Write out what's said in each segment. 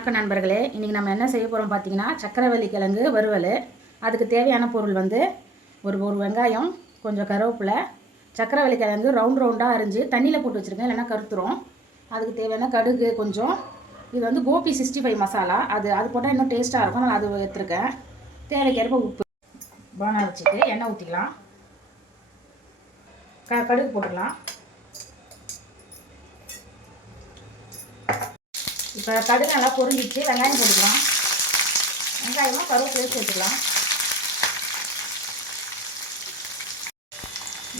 வணக்கம் நண்பர்களே, இன்றைக்கி நம்ம என்ன செய்ய போகிறோம் பார்த்தீங்கன்னா, சக்கரவள்ளி கிழங்கு வறுவல். அதுக்கு தேவையான பொருள் வந்து ஒரு வெங்காயம், கொஞ்சம் கருவேப்பிலை, சக்கரவள்ளி கிழங்கு ரவுண்டாக அரிஞ்சு தண்ணியில் போட்டு வச்சுருக்கேன், இல்லைன்னா கருத்துரும். அதுக்கு தேவையான கடுகு கொஞ்சம். இது வந்து கோபி 65 மசாலா, அது போட்டால் இன்னும் டேஸ்ட்டாக இருக்கும். நான் அது எடுத்துருக்கேன். தேவைக்கேற்ப உப்பு. பானை வச்சுட்டு எண்ணெய் ஊற்றிக்கலாம். கடுகு போட்டுக்கலாம். இப்போ கடுகு நல்லா பொரிஞ்சிச்சு. வெங்காயம் போட்டுக்கலாம். வெங்காயமும் கருவேப்பிலை சேர்த்துக்கலாம்.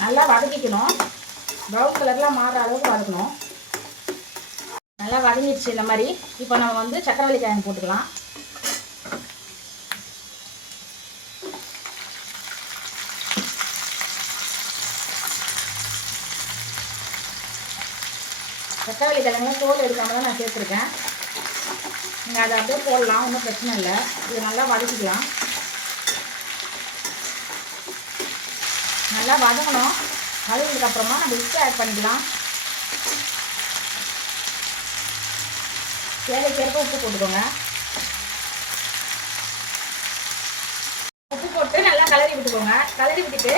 நல்லா வதக்கிக்கணும். ப்ரௌன் கலர்லாம் மாறுற அளவுக்கு வதக்கணும். நல்லா வதங்கிடுச்சு இந்த மாதிரி. இப்போ நம்ம வந்து சக்கரவள்ளி கிழங்கு போட்டுக்கலாம். சக்கரவள்ளி கிழங்கு தோல் எடுக்காம தான் நான் சேர்த்துருக்கேன். நீங்கள் அதை அப்படியே போடலாம், ஒன்றும் பிரச்சனை இல்லை. இதை நல்லா வதக்கிக்கலாம். நல்லா வதங்கணும். வதங்கினதுக்கப்புறமா நம்ம உப்பு ஆட் பண்ணிக்கலாம். தேவைக்கேற்ப உப்பு போட்டுக்கோங்க. உப்பு போட்டு நல்லா கலரி விட்டுக்கோங்க. கலரி விட்டுட்டு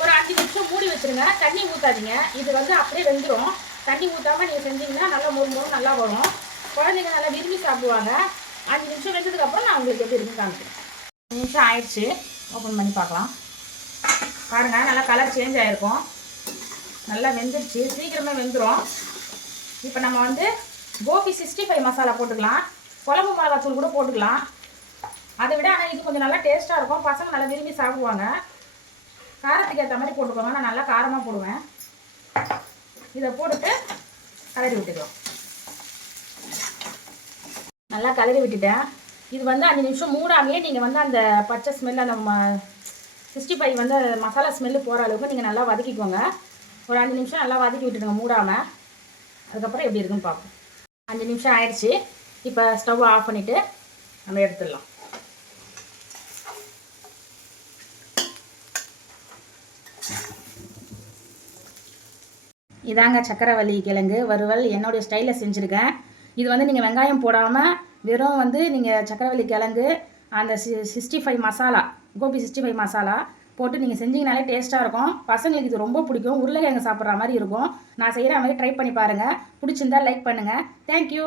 ஒரு 5 நிமிஷம் மூடி வச்சுருங்க. தண்ணி ஊற்றாதீங்க. இது வந்து அப்படியே வெந்துடும். தண்ணி ஊற்றாமல் நீங்கள் செஞ்சிங்கன்னா நல்லா மொறு நல்லா வரும். குழந்தைங்க நல்லா விரும்பி சாப்பிடுவாங்க. 5 நிமிஷம் வெந்ததுக்கப்புறம் நான் உங்களுக்கு எப்படி இருக்குன்னு காமிக்கிறேன். 5 நிமிஷம் ஆயிடுச்சு. ஓப்பன் பண்ணி பார்க்கலாம். பாருங்கள், நல்லா கலர் சேஞ்ச் ஆகிருக்கும். நல்லா வெந்துருச்சு. சீக்கிரமே வெந்துடும். இப்போ நம்ம வந்து கோபி 65 மசாலா போட்டுக்கலாம். குழம்பு மிளகாத்தூள் கூட போட்டுக்கலாம். அதை விட ஆனால் இது கொஞ்சம் நல்லா டேஸ்ட்டாக இருக்கும். பசங்க நல்லா விரும்பி சாப்பிடுவாங்க. காரத்துக்கு ஏற்ற மாதிரி போட்டுக்கோங்க. நான் நல்லா காரமாக போடுவேன். இதை போட்டுட்டு கலரி விட்டுக்கலாம். நல்லா கலரி விட்டுட்டேன். இது வந்து 5 நிமிஷம் மூடாமே நீங்கள் வந்து அந்த பச்சை ஸ்மெல், அந்த 65 வந்து மசாலா ஸ்மெல்லு போகிற அளவுக்கு நீங்கள் நல்லா வதக்கிக்கோங்க. ஒரு 5 நிமிஷம் நல்லா வதக்கி விட்டுடுங்க மூடாமல். அதுக்கப்புறம் எப்படி இருக்குன்னு பார்ப்போம். 5 நிமிஷம் ஆயிடுச்சு. இப்போ ஸ்டவ் ஆஃப் பண்ணிவிட்டு நம்ம எடுத்துடலாம். இதாங்க சக்கரவள்ளி கிழங்கு வறுவல். என்னுடைய ஸ்டைலில் செஞ்சுருக்கேன். இது வந்து நீங்கள் வெங்காயம் போடாமல் வெறும் வந்து நீங்கள் சக்கரவள்ளி கிழங்கு அந்த 65 மசாலா, கோபி 65 மசாலா போட்டு நீங்கள் செஞ்சிங்கனாலே டேஸ்ட்டாக இருக்கும். பசங்களுக்கு இது ரொம்ப பிடிக்கும். உருளைக்கிழங்கு சாப்பிட்ற மாதிரி இருக்கும். நான் செய்கிற மாதிரி ட்ரை பண்ணி பாருங்கள். பிடிச்சிருந்தா லைக் பண்ணுங்கள். தேங்க்யூ.